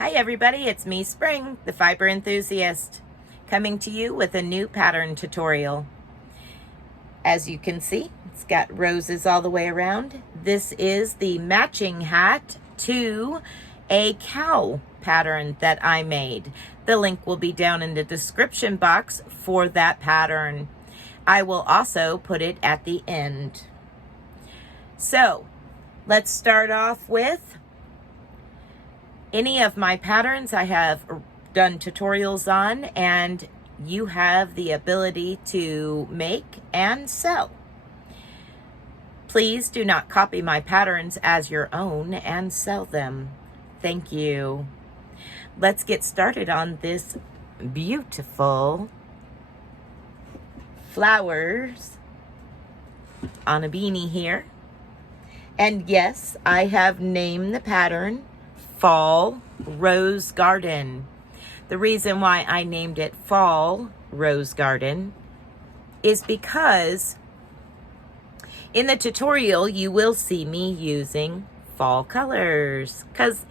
Hi everybody, it's me, Spring, the fiber enthusiast, coming to you with a new pattern tutorial. As you can see, it's got roses all the way around. This is the matching hat to a cowl pattern that I made. The link will be down in the description box for that pattern. I will also put it at the end. So, let's start off with any of my patterns I have done tutorials on, and you have the ability to make and sell. Please do not copy my patterns as your own and sell them. Thank you. Let's get started on this beautiful flowers on a beanie here. And yes, I have named the pattern Fall Rose Garden. The reason why I named it Fall Rose Garden is because in the tutorial you will see me using fall colors, because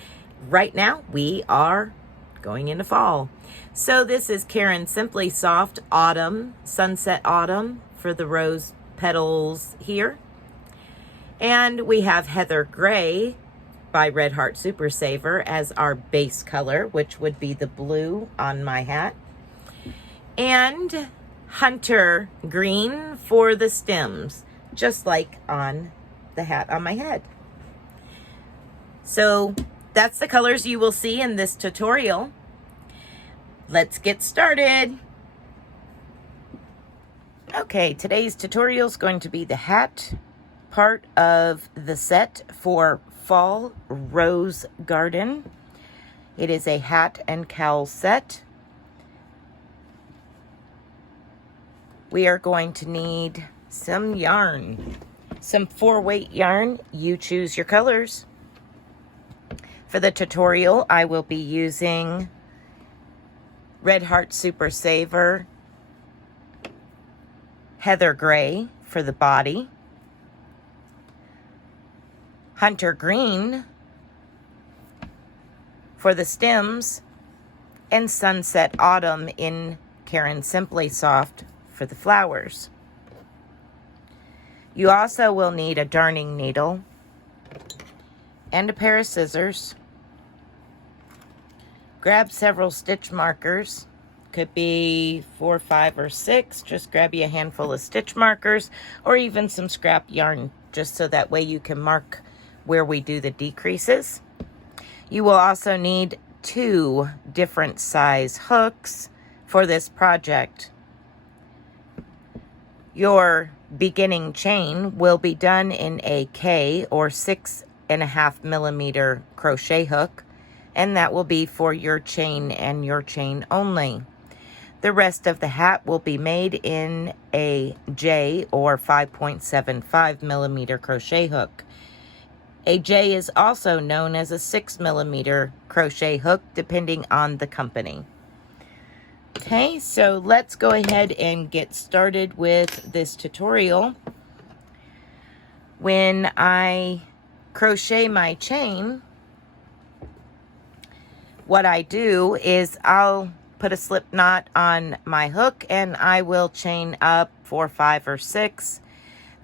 right now we are going into fall. So this is Karen Simply Soft Autumn, Sunset Autumn for the rose petals here. And we have Heather Gray by Red Heart Super Saver as our base color, which would be the blue on my hat. And Hunter Green for the stems, just like on the hat on my head. So that's the colors you will see in this tutorial. Let's get started. Okay, today's tutorial is going to be the hat part of the set for Fall Rose Garden. It is a hat and cowl set. We are going to need some yarn, some 4-weight yarn. You choose your colors. For the tutorial, I will be using Red Heart Super Saver Heather Gray for the body, Hunter Green for the stems, and Sunset Autumn in Karen Simply Soft for the flowers. You also will need a darning needle and a pair of scissors. Grab several stitch markers. Could be 4, 5, or 6. Just grab you a handful of stitch markers, or even some scrap yarn, just so that way you can mark where we do the decreases. You will also need 2 different size hooks for this project. Your beginning chain will be done in a K or 6.5 millimeter crochet hook, and that will be for your chain and your chain only. The rest of the hat will be made in a J or 5.75 millimeter crochet hook. A J is also known as a 6 millimeter crochet hook, depending on the company. Okay, so let's go ahead and get started with this tutorial. When I crochet my chain, what I do is I'll put a slip knot on my hook and I will chain up 4, 5, or 6.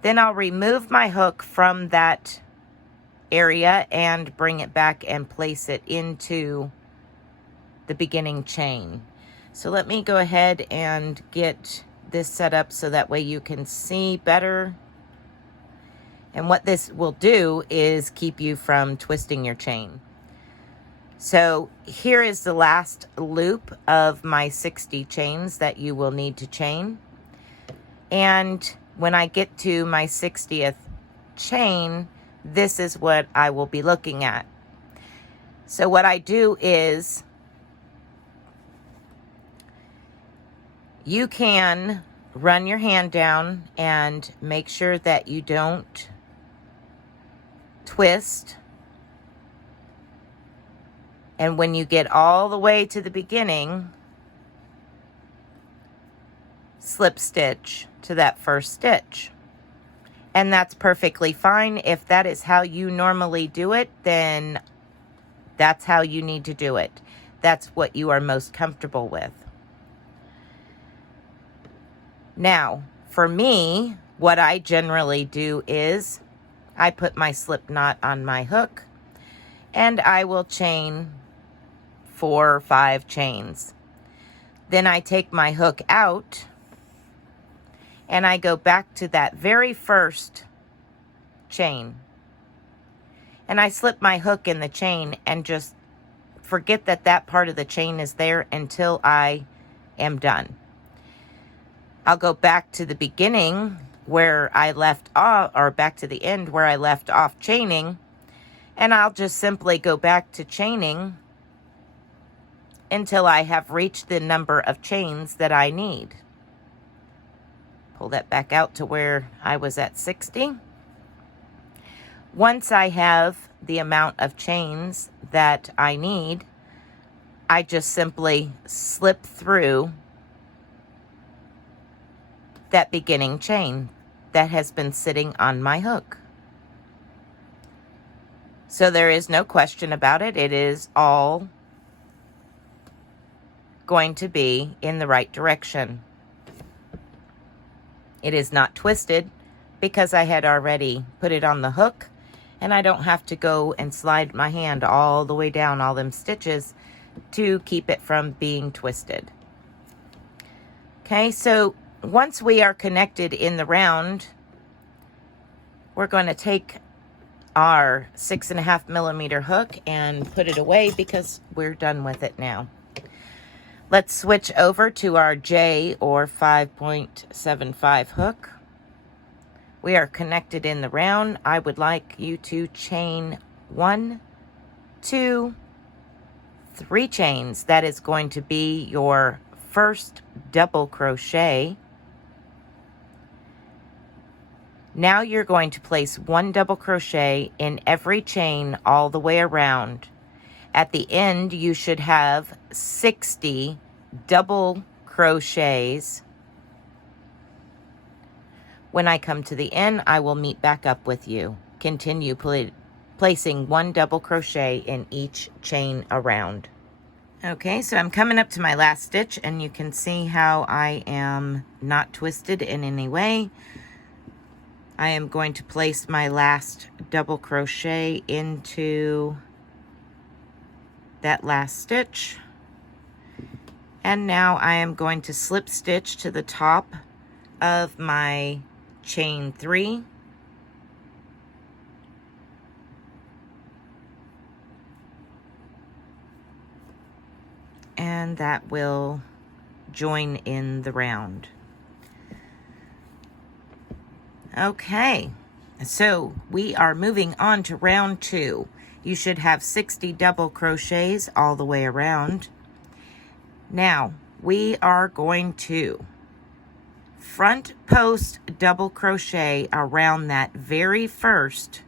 Then I'll remove my hook from that area and bring it back and place it into the beginning chain. So let me go ahead and get this set up so that way you can see better. And what this will do is keep you from twisting your chain. So here is the last loop of my 60 chains that you will need to chain. And when I get to my 60th chain, this is what I will be looking at. So what I do is, you can run your hand down and make sure that you don't twist. And when you get all the way to the beginning, slip stitch to that first stitch. And that's perfectly fine. If that is how you normally do it, then That's how you need to do it. That's what you are most comfortable with. Now, for me, what I generally do is I put my slip knot on my hook and I will chain 4 or 5 chains. Then I take my hook out and I go back to that very first chain. And I slip my hook in the chain and just forget that that part of the chain is there until I am done. I'll go back to the beginning where I left off, or back to the end where I left off chaining, and I'll just simply go back to chaining until I have reached the number of chains that I need. Pull that back out to where I was at 60. Once I have the amount of chains that I need, I just simply slip through that beginning chain that has been sitting on my hook. So there is no question about it. It is all going to be in the right direction. It is not twisted because I had already put it on the hook, and I don't have to go and slide my hand all the way down all them stitches to keep it from being twisted. Okay, so once we are connected in the round, we're going to take our 6.5 millimeter hook and put it away because we're done with it now. Let's switch over to our J or 5.75 hook. We are connected in the round. I would like you to chain 1, 2, 3 chains. That is going to be your first double crochet. Now you're going to place 1 double crochet in every chain all the way around. At the end, you should have 60 double crochets. When I come to the end, I will meet back up with you. Continue placing 1 double crochet in each chain around. Okay, so I'm coming up to my last stitch, and you can see how I am not twisted in any way. I am going to place my last double crochet into that last stitch. And now I am going to slip stitch to the top of my chain 3. And that will join in the round. Okay, so we are moving on to round 2. You should have 60 double crochets all the way around. Now, we are going to front post double crochet around that very first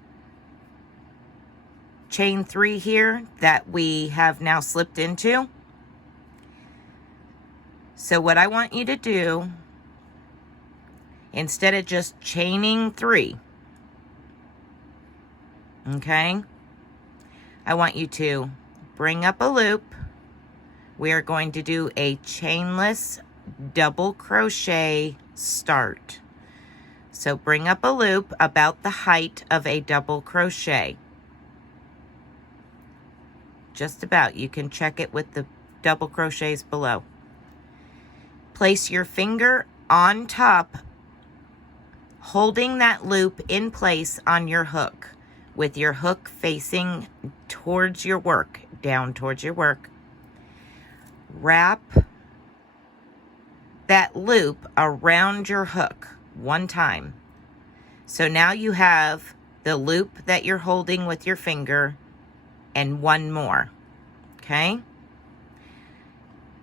chain 3 here that we have now slipped into. So what I want you to do, instead of just chaining 3, okay, I want you to bring up a loop. We are going to do a chainless double crochet start. So bring up a loop about the height of a double crochet. Just about. You can check it with the double crochets below. Place your finger on top, holding that loop in place on your hook, with your hook facing towards your work, down towards your work. Wrap that loop around your hook 1 time. So now you have the loop that you're holding with your finger and 1 more, okay?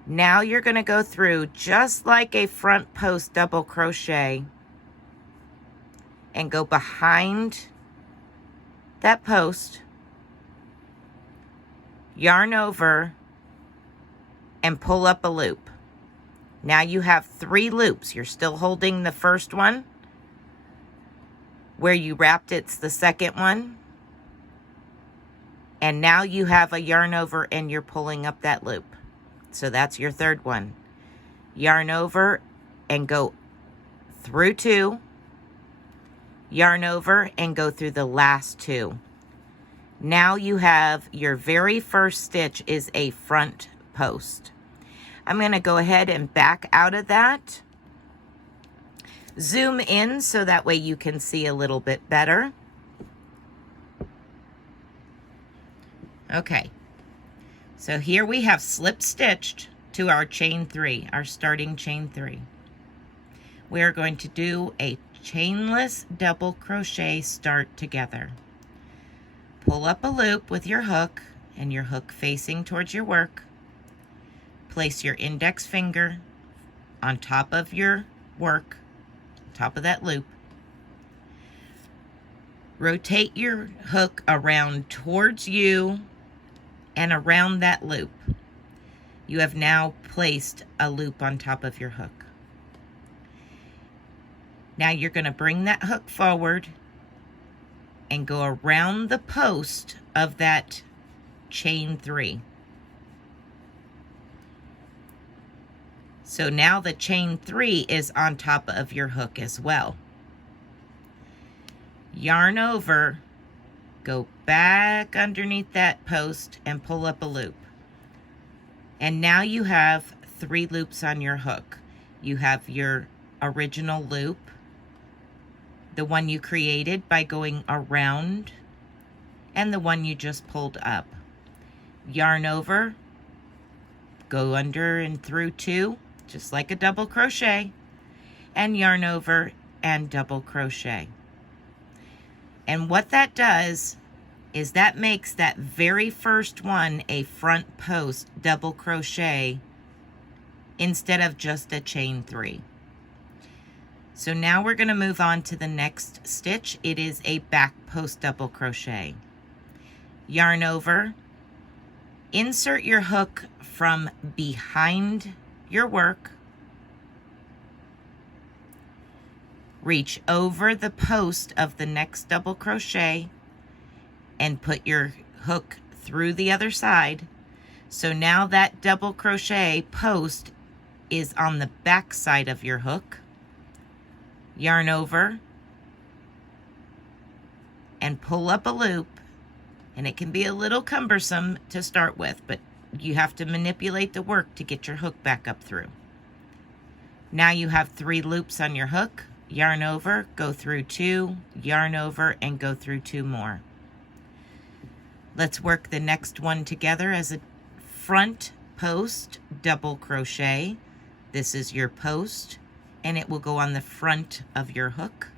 Now you're going to go through just like a front post double crochet and go behind that post, yarn over, and pull up a loop. Now you have 3 loops. You're still holding the first one. Where you wrapped it's the second one. And now you have a yarn over and you're pulling up that loop. So that's your third one. Yarn over and go through 2. Yarn over and go through the last 2. Now you have your very first stitch is a front post. I'm going to go ahead and back out of that. Zoom in so that way you can see a little bit better. Okay, so here we have slip stitched to our chain 3, our starting chain 3. We are going to do a chainless double crochet start together. Pull up a loop with your hook and your hook facing towards your work. Place your index finger on top of your work, top of that loop. Rotate your hook around towards you and around that loop. You have now placed a loop on top of your hook. Now you're going to bring that hook forward and go around the post of that chain 3. So now the chain 3 is on top of your hook as well. Yarn over, go back underneath that post and pull up a loop. And now you have 3 loops on your hook. You have your original loop, the one you created by going around, and the one you just pulled up. Yarn over, go under and through 2, just like a double crochet, and yarn over and double crochet. And what that does is that makes that very first one a front post double crochet instead of just a chain 3. So now we're going to move on to the next stitch. It is a back post double crochet. Yarn over, insert your hook from behind your work, reach over the post of the next double crochet and put your hook through the other side. So now that double crochet post is on the back side of your hook. Yarn over and pull up a loop, and it can be a little cumbersome to start with, but you have to manipulate the work to get your hook back up through. Now you have 3 loops on your hook. Yarn over, go through 2, yarn over, and go through 2 more. Let's work the next one together as a front post double crochet. This is your post, and it will go on the front of your hook.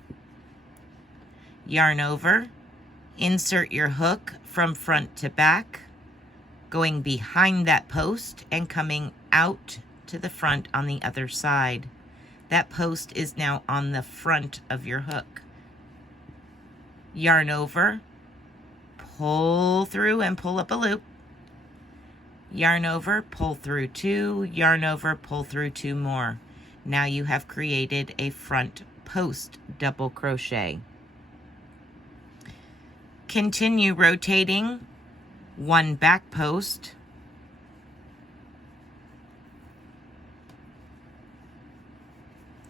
Yarn over, insert your hook from front to back, going behind that post and coming out to the front on the other side. That post is now on the front of your hook. Yarn over, pull through and pull up a loop. Yarn over, pull through 2, yarn over, pull through 2 more. Now you have created a front post double crochet. Continue rotating 1 back post,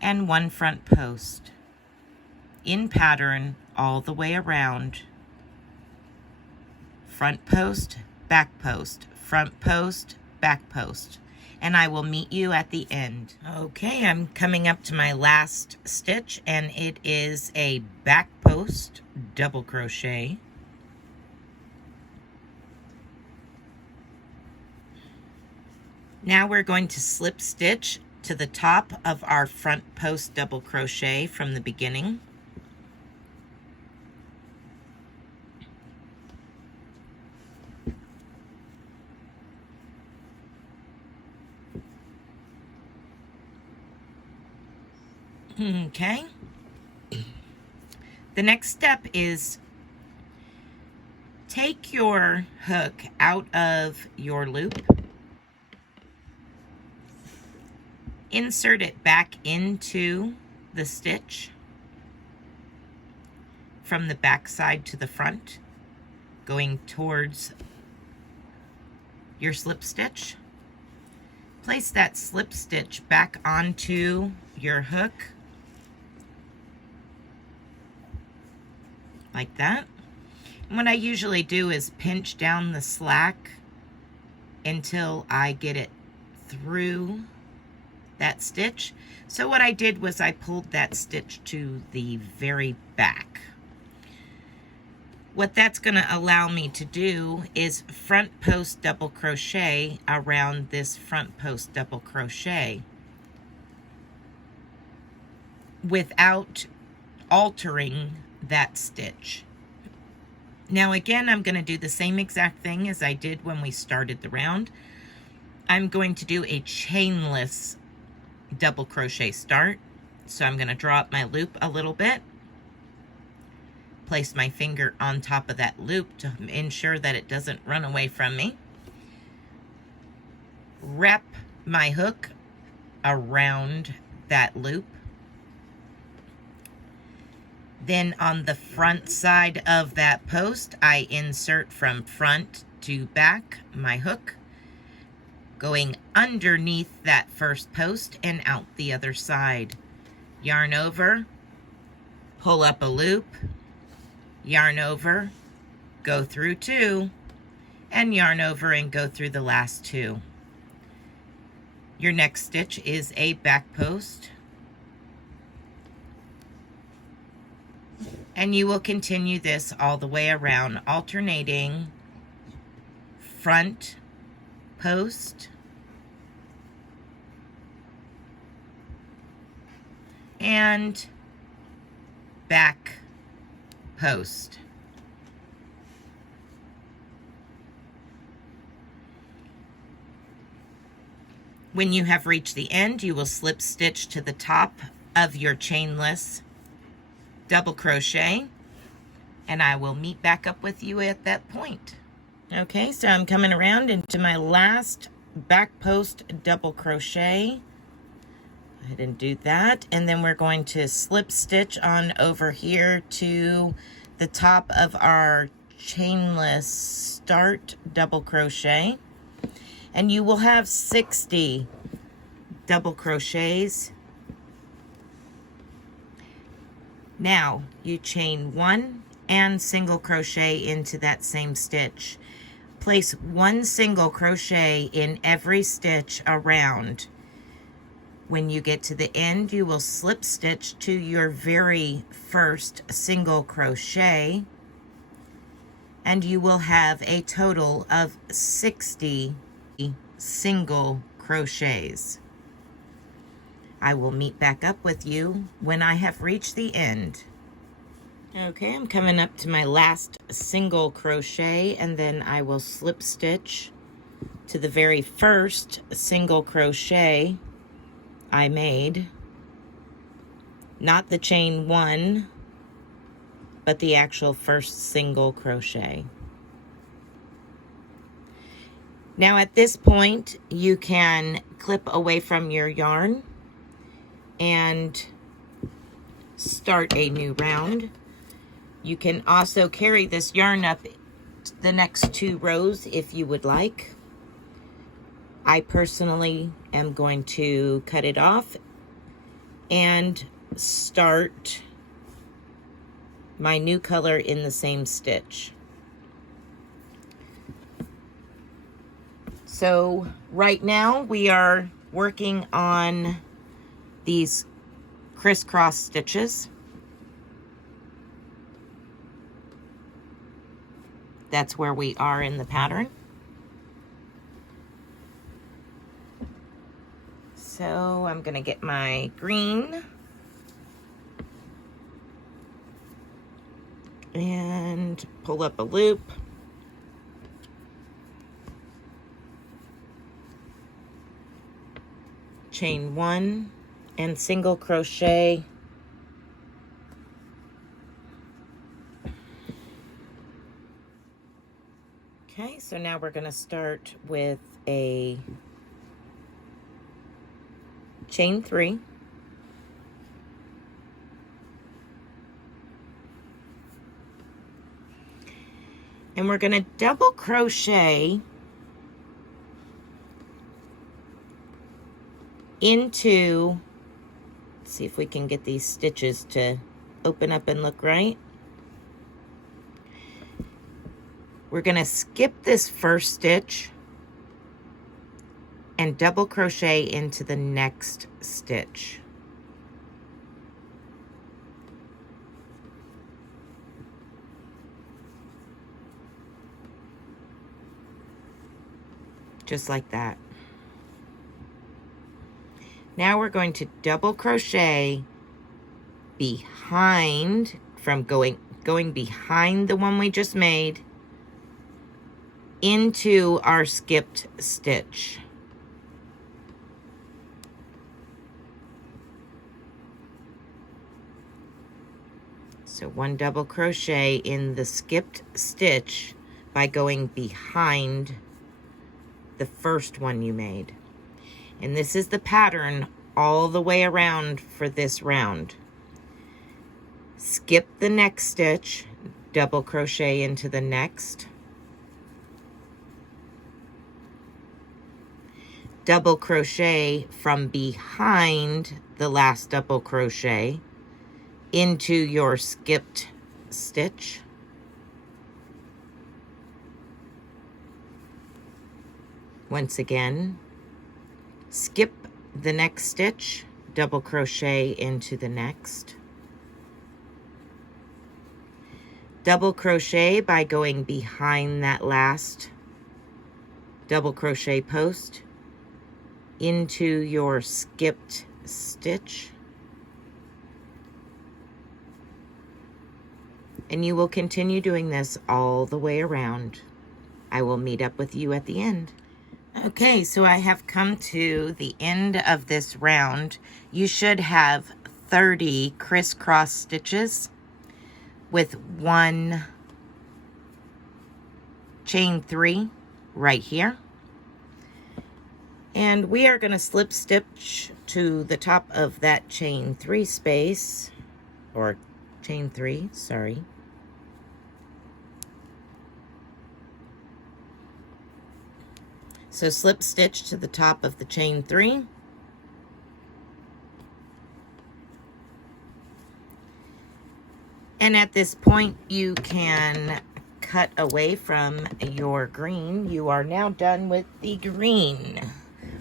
and 1 front post in pattern all the way around. Front post, back post, front post, back post. And I will meet you at the end. Okay, I'm coming up to my last stitch, and it is a back post double crochet. Now we're going to slip stitch to the top of our front post double crochet from the beginning. Okay. The next step is take your hook out of your loop, insert it back into the stitch from the back side to the front. going towards your slip stitch. Place that slip stitch back onto your hook like that. And what I usually do is pinch down the slack until I get it through that stitch. So what I did was I pulled that stitch to the very back. What that's going to allow me to do is front post double crochet around this front post double crochet without altering that stitch. Now again, I'm going to do the same exact thing as I did when we started the round. I'm going to do a chainless double crochet start. So I'm going to draw up my loop a little bit. Place my finger on top of that loop to ensure that it doesn't run away from me. Wrap my hook around that loop. Then on the front side of that post, I insert from front to back my hook, going underneath that first post and out the other side. Yarn over, pull up a loop, yarn over, go through two, and yarn over and go through the last two. Your next stitch is a back post, and you will continue this all the way around, alternating front post and back post. When you have reached the end, you will slip stitch to the top of your chainless double crochet, and I will meet back up with you at that point. Okay, so I'm coming around into my last back post double crochet. Go ahead and do that, and then we're going to slip stitch on over here to the top of our chainless start double crochet, and you will have 60 double crochets. Now you chain one and single crochet into that same stitch. Place one single crochet in every stitch around. When you get to the end, you will slip stitch to your very first single crochet, and you will have a total of 60 single crochets. I will meet back up with you when I have reached the end. Okay, I'm coming up to my last single crochet, and then I will slip stitch to the very first single crochet I made. Not the chain one, but the actual first single crochet. Now at this point, you can clip away from your yarn and start a new round. You can also carry this yarn up the next 2 rows if you would like. I personally am going to cut it off and start my new color in the same stitch. So right now we are working on these crisscross stitches. That's where we are in the pattern. So I'm going to get my green and pull up a loop. Chain one and single crochet Okay, so now we're going to start with a chain 3. And we're going to double crochet into, let's see if we can get these stitches to open up and look right. We're going to skip this first stitch and double crochet into the next stitch. Just like that. Now we're going to double crochet behind, from going behind the one we just made into our skipped stitch. So one double crochet in the skipped stitch by going behind the first one you made. And this is the pattern all the way around for this round. Skip the next stitch, double crochet into the next, double crochet from behind the last double crochet into your skipped stitch, once again, skip the next stitch, double crochet into the next, double crochet by going behind that last double crochet post into your skipped stitch, and you will continue doing this all the way around. I will meet up with you at the end. Okay, so I have come to the end of this round. You should have 30 crisscross stitches with one chain 3 right here. And we are going to slip stitch to the top of that chain 3 space, or chain 3, sorry. So slip stitch to the top of the chain 3. And at this point, you can cut away from your green. You are now done with the green,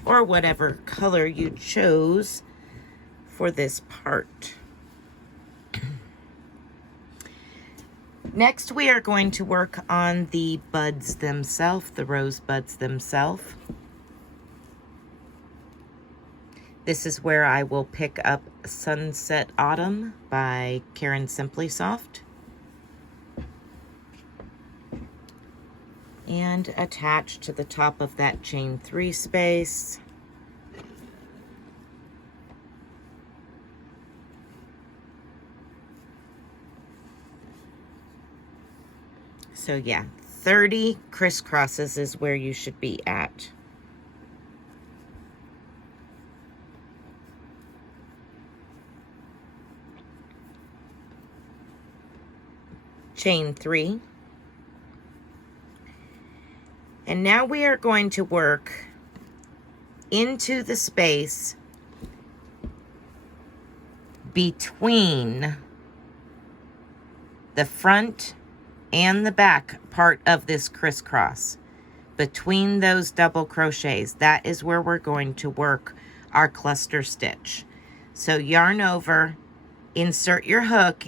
or whatever color you chose for this part. Next, we are going to work on the buds themselves, the rose buds themselves. This is where I will pick up Sunset Autumn by Karen Simply Soft and attach to the top of that chain 3 space. So yeah, 30 crisscrosses is where you should be at. Chain 3. And now we are going to work into the space between the front and the back part of this crisscross. Between those double crochets, that is where we're going to work our cluster stitch. So yarn over, insert your hook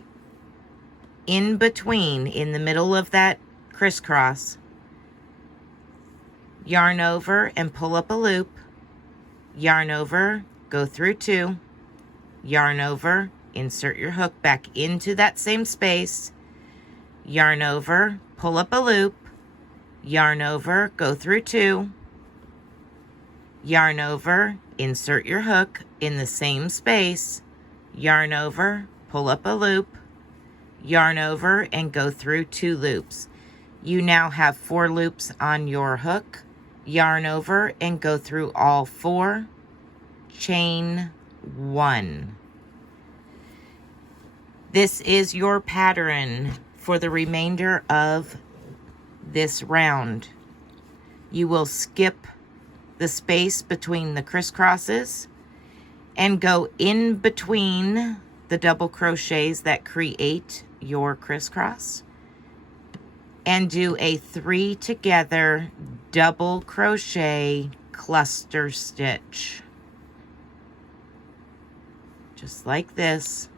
in between, in the middle of that crisscross, yarn over and pull up a loop, yarn over, go through 2, yarn over, insert your hook back into that same space, yarn over, pull up a loop, yarn over, go through 2, yarn over, insert your hook in the same space, yarn over, pull up a loop, yarn over, and go through 2 loops. You now have 4 loops on your hook, yarn over and go through all 4, chain 1. This is your pattern for the remainder of this round. You will skip the space between the crisscrosses and go in between the double crochets that create your crisscross and do a 3 together double crochet cluster stitch. Just like this.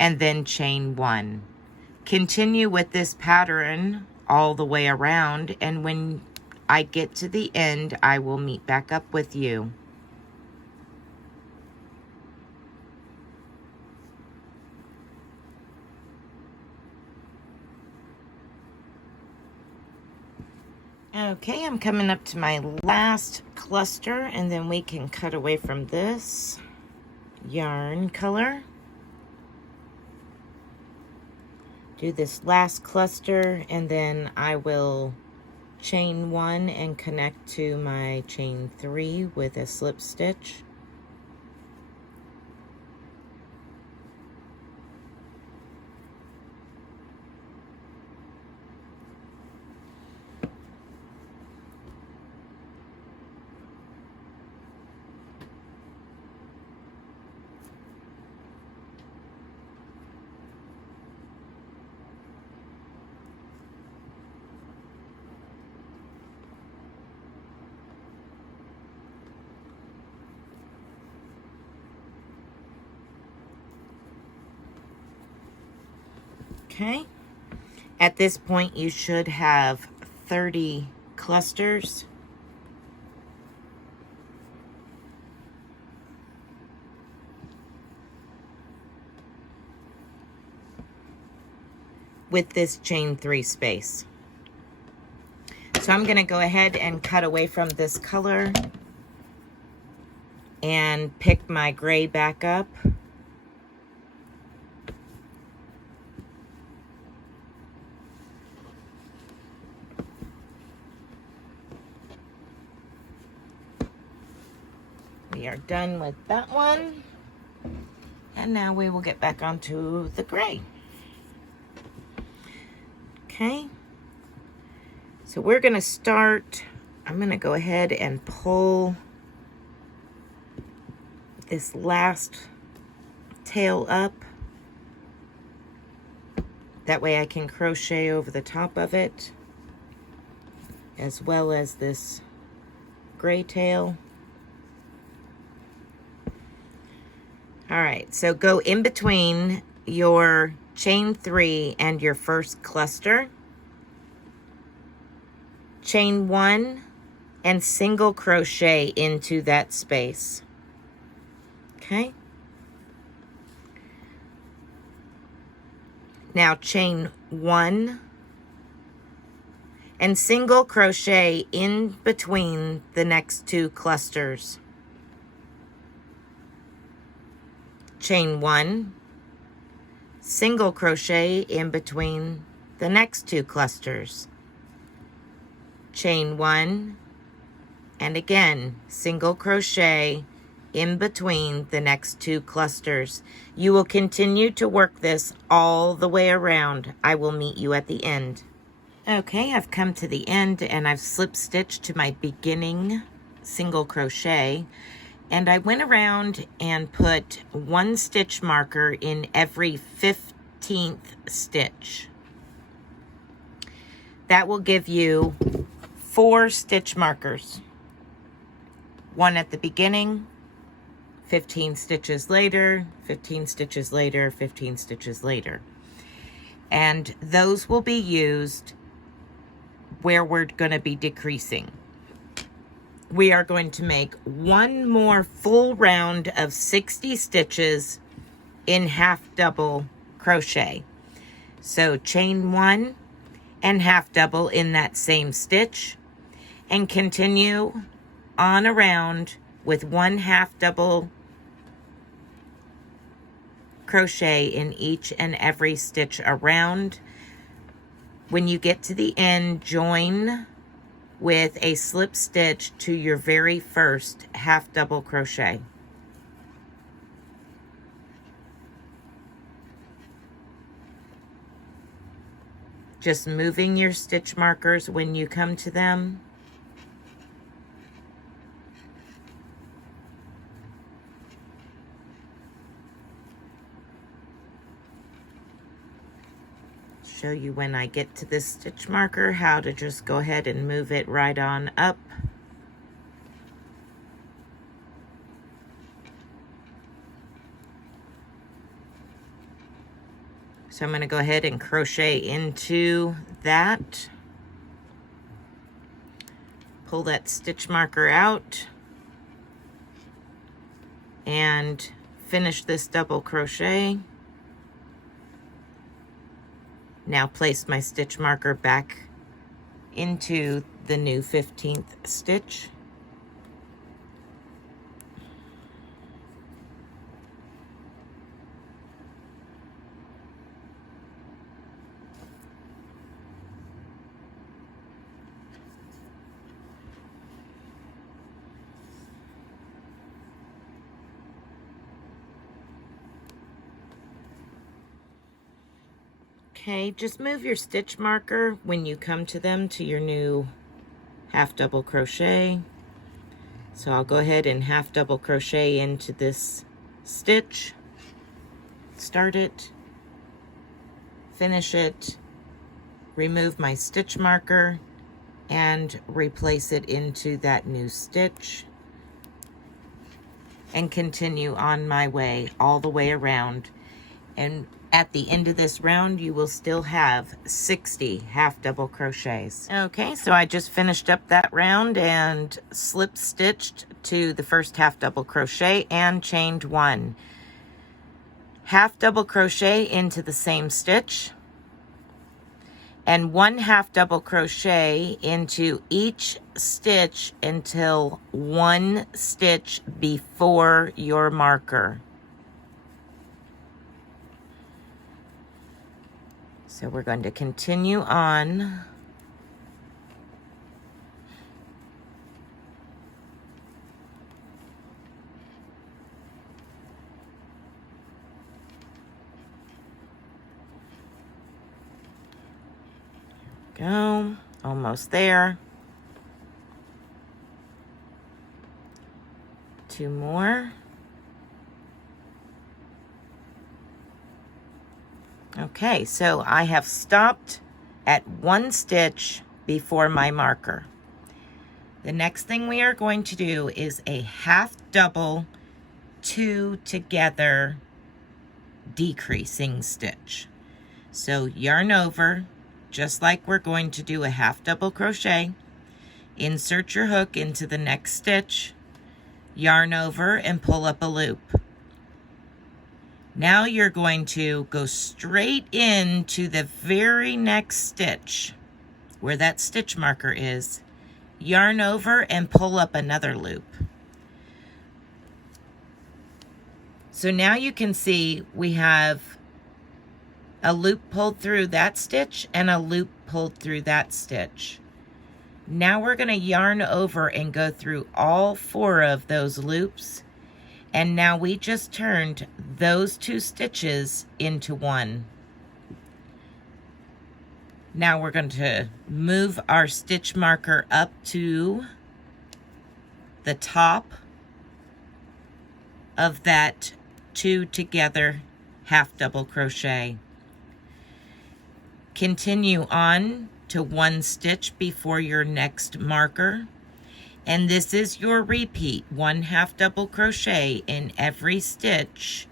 And then chain 1. Continue with this pattern all the way around, and when I get to the end, I will meet back up with you. Okay, I'm coming up to my last cluster, and then we can cut away from this yarn color. Do this last cluster, and then I will chain 1 and connect to my chain 3 with a slip stitch. Okay, at this point you should have 30 clusters. With this chain 3 space. So I'm going to go ahead and cut away from this color and pick my gray back up. We are done with that one. And now we will get back onto the gray. Okay. So we're going to start, I'm going to go ahead and pull this last tail up. That way I can crochet over the top of it, as well as this gray tail. All right, so go in between your chain 3 and your first cluster. Chain 1 and single crochet into that space. Okay. Now chain 1 and single crochet in between the next 2 clusters. Chain 1, single crochet in between the next 2 clusters. Chain 1, and again single crochet in between the next 2 clusters. You will continue to work this all the way around. I will meet you at the end. Okay, I've come to the end and I've slip stitched to my beginning single crochet. And I went around and put 1 stitch marker in every 15th stitch. That will give you 4 stitch markers. 1 at the beginning, 15 stitches later, 15 stitches later, 15 stitches later. And those will be used where we're going to be decreasing. We are going to make 1 more full round of 60 stitches in half double crochet. So chain 1 and half double in that same stitch, and continue on around with 1 half double crochet in each and every stitch around. When you get to the end, join with a slip stitch to your very first half double crochet. Just moving your stitch markers when you come to them. Show you when I get to this stitch marker how to just go ahead and move it right on up. So I'm going to go ahead and crochet into that. Pull that stitch marker out and finish this double crochet. Now place my stitch marker back into the new 15th stitch. Okay, just move your stitch marker when you come to them to your new half double crochet. So I'll go ahead and half double crochet into this stitch, start it, finish it, remove my stitch marker, and replace it into that new stitch, and continue on my way all the way around. And at the end of this round, you will still have 60 half double crochets. Okay, so I just finished up that round and slip stitched to the first half double crochet and chained 1. Half double crochet into the same stitch, and 1 half double crochet into each stitch until 1 stitch before your marker. So we're going to continue on. Go, almost there. 2 more. Okay, so I have stopped at 1 stitch before my marker. The next thing we are going to do is a half double 2 together decreasing stitch. So yarn over, just like we're going to do a half double crochet, insert your hook into the next stitch, yarn over and pull up a loop. Now you're going to go straight into the very next stitch where that stitch marker is, yarn over and pull up another loop. So now you can see we have a loop pulled through that stitch and a loop pulled through that stitch. Now we're going to yarn over and go through all 4 of those loops. And now we just turned those 2 stitches into 1. Now we're going to move our stitch marker up to the top of that 2 together half double crochet. Continue on to 1 stitch before your next marker. And this is your repeat, 1 half double crochet in every stitch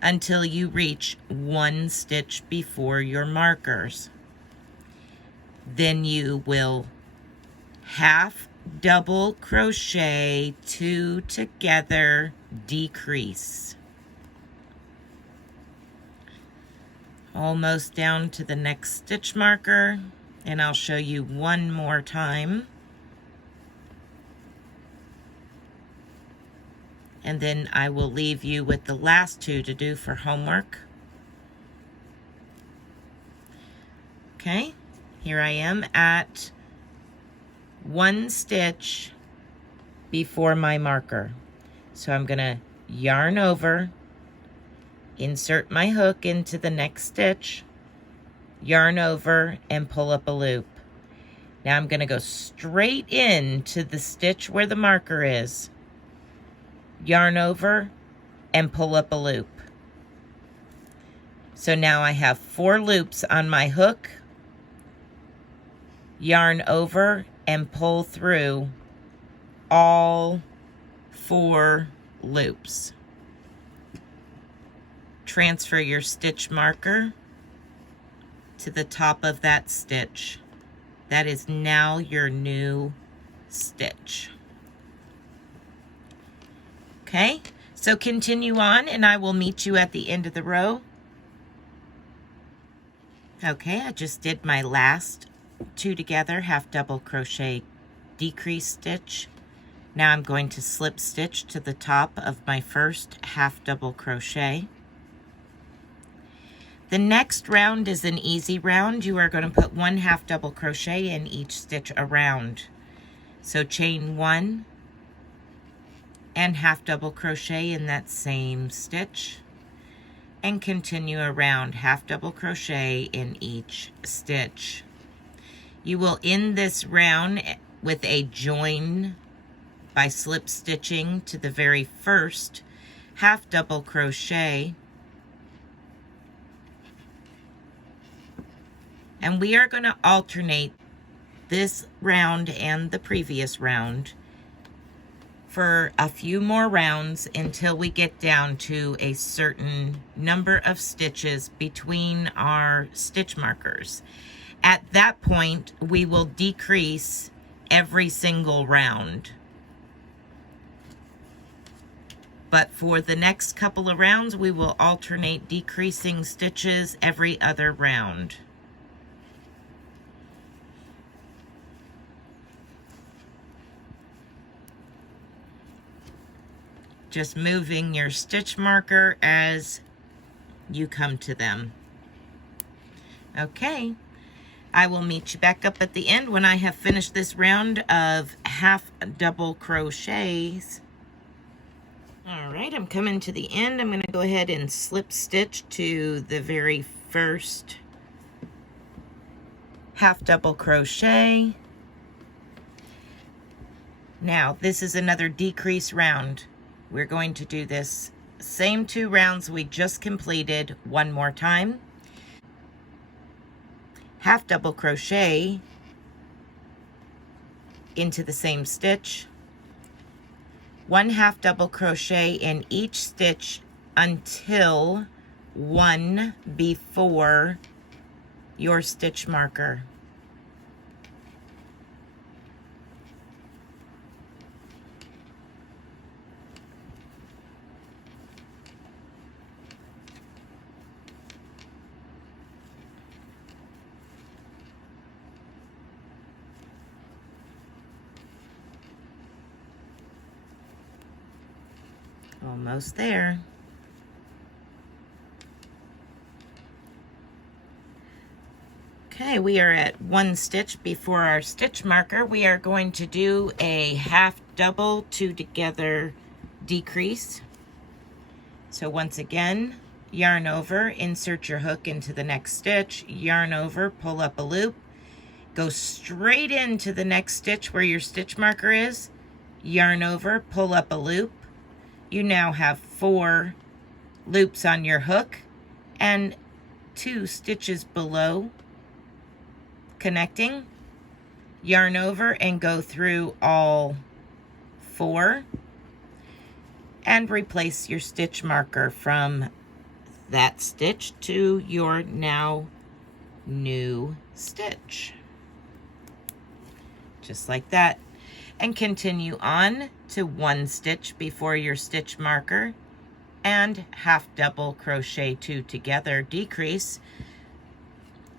until you reach 1 stitch before your markers. Then you will half double crochet 2 together, decrease. Almost down to the next stitch marker, and I'll show you one more time. And then I will leave you with the last 2 to do for homework. Okay, here I am at 1 stitch before my marker. So I'm gonna yarn over, insert my hook into the next stitch, yarn over, and pull up a loop. Now I'm going to go straight into the stitch where the marker is, yarn over, and pull up a loop. So now I have 4 loops on my hook, yarn over, and pull through all 4 loops. Transfer your stitch marker to the top of that stitch. That is now your new stitch. Okay, so continue on and I will meet you at the end of the row. Okay, I just did my last 2 together, half double crochet decrease stitch. Now I'm going to slip stitch to the top of my first half double crochet. The next round is an easy round. You are going to put 1 half double crochet in each stitch around. So chain 1 and half double crochet in that same stitch, and continue around, half double crochet in each stitch. You will end this round with a join by slip stitching to the very first half double crochet, and we are going to alternate this round and the previous round for a few more rounds until we get down to a certain number of stitches between our stitch markers. At that point, we will decrease every single round. But for the next couple of rounds, we will alternate decreasing stitches every other round. Just moving your stitch marker as you come to them. Okay, I will meet you back up at the end when I have finished this round of half double crochets. All right, I'm coming to the end. I'm going to go ahead and slip stitch to the very first half double crochet. Now, this is another decrease round. We're going to do this same 2 rounds we just completed one more time. Half double crochet into the same stitch, 1 half double crochet in each stitch until 1 before your stitch marker. Almost there. Okay, we are at 1 stitch before our stitch marker. We are going to do a half double 2 together decrease. So once again, yarn over, insert your hook into the next stitch, yarn over, pull up a loop, go straight into the next stitch where your stitch marker is, yarn over, pull up a loop. You now have 4 loops on your hook and 2 stitches below connecting. Yarn over and go through all 4 and replace your stitch marker from that stitch to your now new stitch. Just like that. And continue on to 1 stitch before your stitch marker and half double crochet 2 together decrease,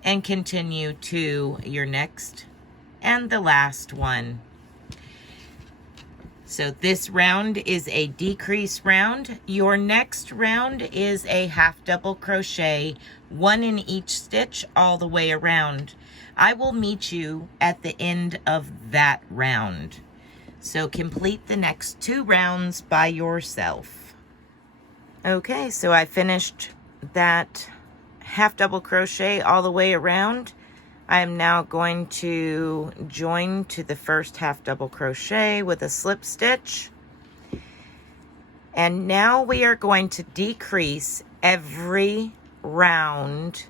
and continue to your next and the last one. So this round is a decrease round. Your next round is a half double crochet, 1 in each stitch all the way around. I will meet you at the end of that round. So complete the next 2 rounds by yourself. Okay, so I finished that half double crochet all the way around. I am now going to join to the first half double crochet with a slip stitch. And now we are going to decrease every round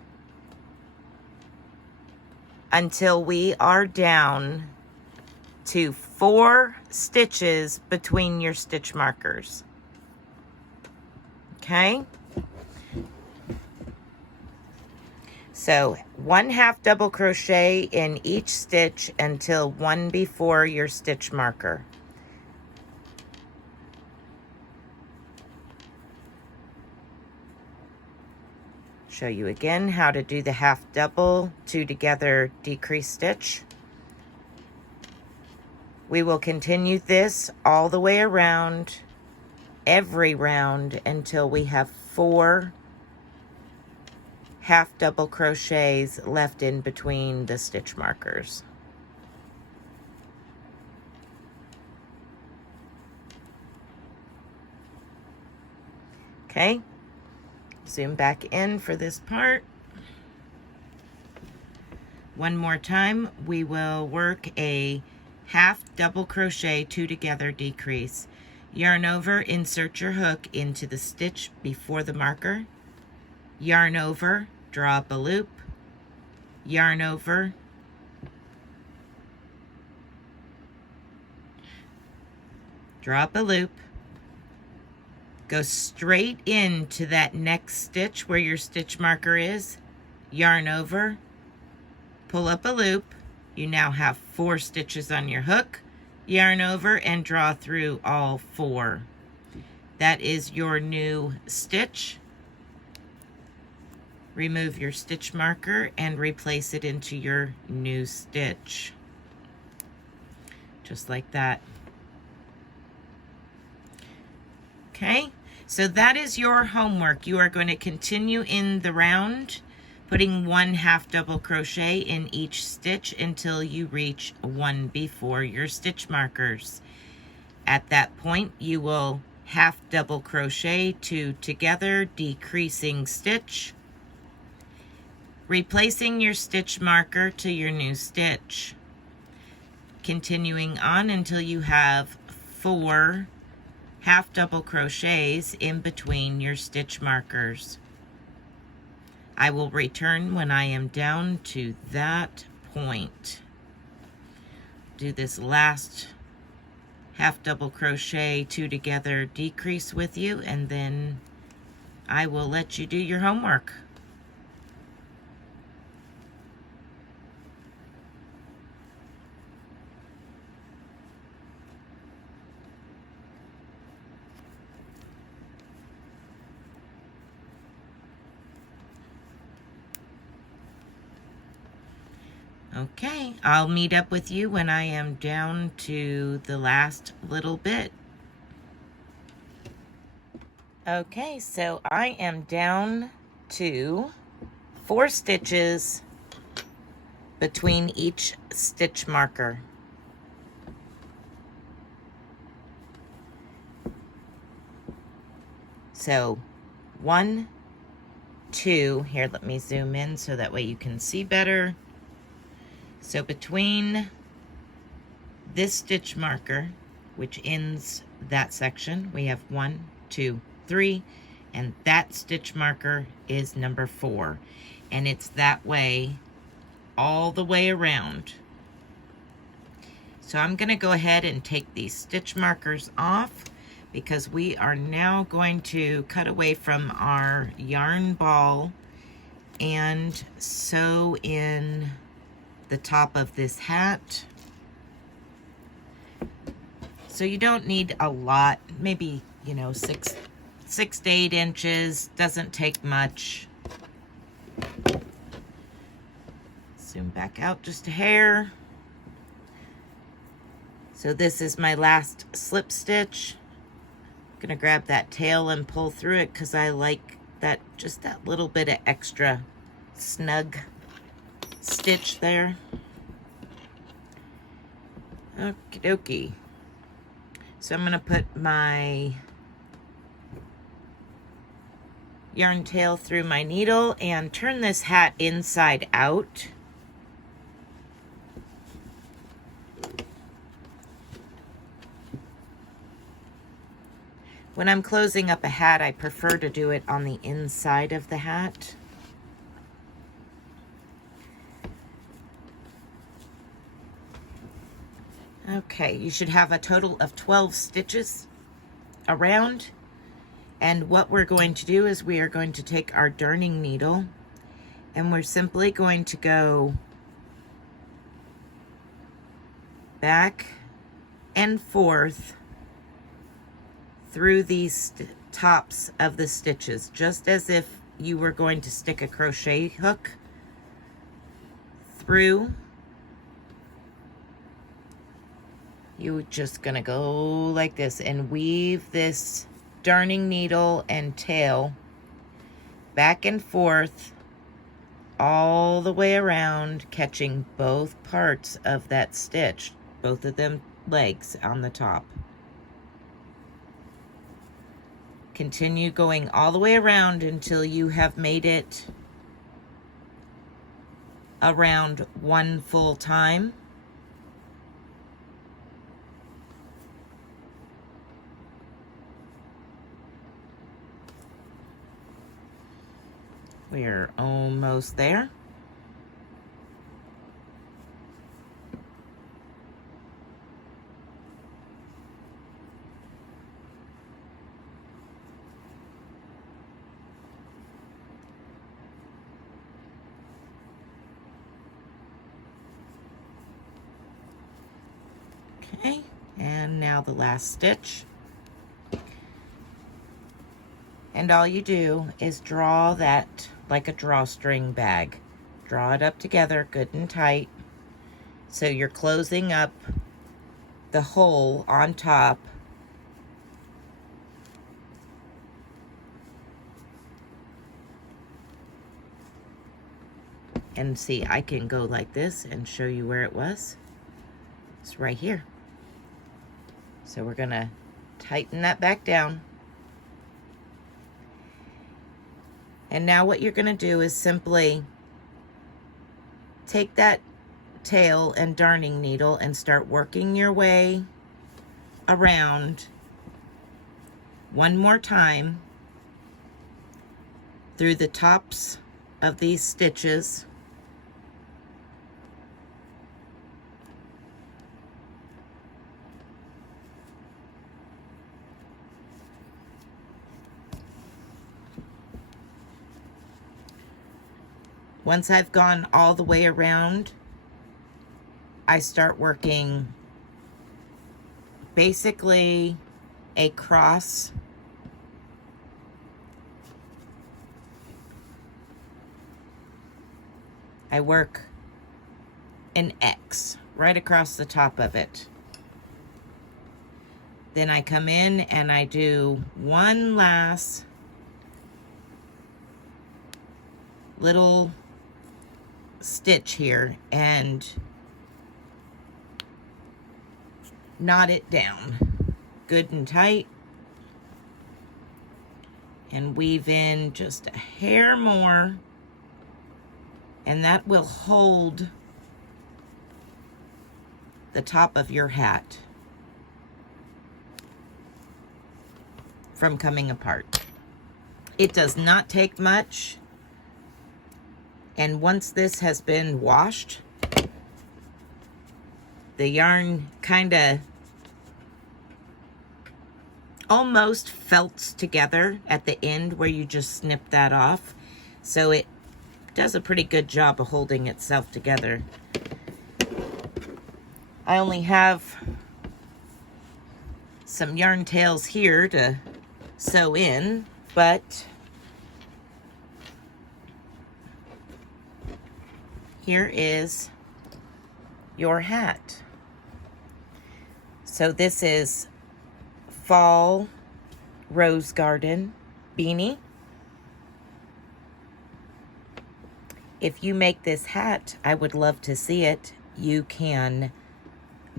until we are down to 4 stitches between your stitch markers. Okay? So 1 half double crochet in each stitch until 1 before your stitch marker. Show you again how to do the half double, 2 together decrease stitch. We will continue this all the way around, every round, until we have 4 half double crochets left in between the stitch markers. Okay, zoom back in for this part. One more time, we will work a half double crochet, 2 together decrease. Yarn over, insert your hook into the stitch before the marker. Yarn over, draw up a loop. Yarn over, draw up a loop. Go straight into that next stitch where your stitch marker is. Yarn over, pull up a loop. You now have 4 stitches on your hook. Yarn over and draw through all 4. That is your new stitch. Remove your stitch marker and replace it into your new stitch. Just like that. Okay, so that is your homework. You are going to continue in the round, putting 1 half double crochet in each stitch until you reach 1 before your stitch markers. At that point, you will half double crochet 2 together, decreasing stitch, replacing your stitch marker to your new stitch, continuing on until you have 4 half double crochets in between your stitch markers. I will return when I am down to that point. Do this last half double crochet, 2 together decrease with you, and then I will let you do your homework. Okay, I'll meet up with you when I am down to the last little bit. Okay, so I am down to 4 stitches between each stitch marker. So 1, 2, here let me zoom in so that way you can see better. So between this stitch marker, which ends that section, we have 1, 2, 3, and that stitch marker is number 4. And it's that way all the way around. So I'm going to go ahead and take these stitch markers off because we are now going to cut away from our yarn ball and sew in the top of this hat. So you don't need a lot, maybe, you know, 6 to 8 inches, doesn't take much. Zoom back out just a hair. So this is my last slip stitch. I'm gonna grab that tail and pull through it because I like that, just that little bit of extra snug stitch there. Okie dokie. So I'm going to put my yarn tail through my needle and turn this hat inside out. When I'm closing up a hat, I prefer to do it on the inside of the hat. Okay, you should have a total of 12 stitches around. And what we're going to do is we are going to take our darning needle and we're simply going to go back and forth through these tops of the stitches, just as if you were going to stick a crochet hook through. You're just gonna go like this and weave this darning needle and tail back and forth all the way around, catching both parts of that stitch, both of them legs on the top. Continue going all the way around until you have made it around one full time. We're almost there. Okay, and now the last stitch. And all you do is draw that like a drawstring bag. Draw it up together good and tight. So you're closing up the hole on top. And see, I can go like this and show you where it was. It's right here. So we're gonna tighten that back down. And now what you're gonna do is simply take that tail and darning needle and start working your way around one more time through the tops of these stitches. Once I've gone all the way around, I start working basically a cross. I work an X right across the top of it. Then I come in and I do one last little stitch here and knot it down good and tight and weave in just a hair more, and that will hold the top of your hat from coming apart. It does not take much. And once this has been washed, the yarn kind of almost felts together at the end where you just snip that off. So it does a pretty good job of holding itself together. I only have some yarn tails here to sew in, but here is your hat. So this is Fall Rose Garden Beanie. If you make this hat, I would love to see it. You can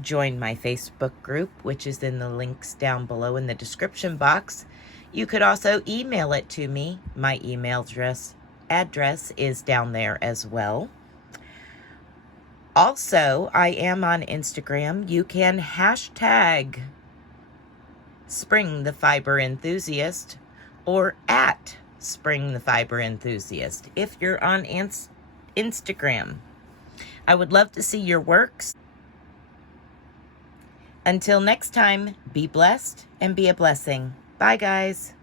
join my Facebook group, which is in the links down below in the description box. You could also email it to me. My email address is down there as well. Also, I am on Instagram. You can hashtag Spring the Fiber Enthusiast or at Spring the Fiber Enthusiast if you're on Instagram. I would love to see your works. Until next time, be blessed and be a blessing. Bye, guys.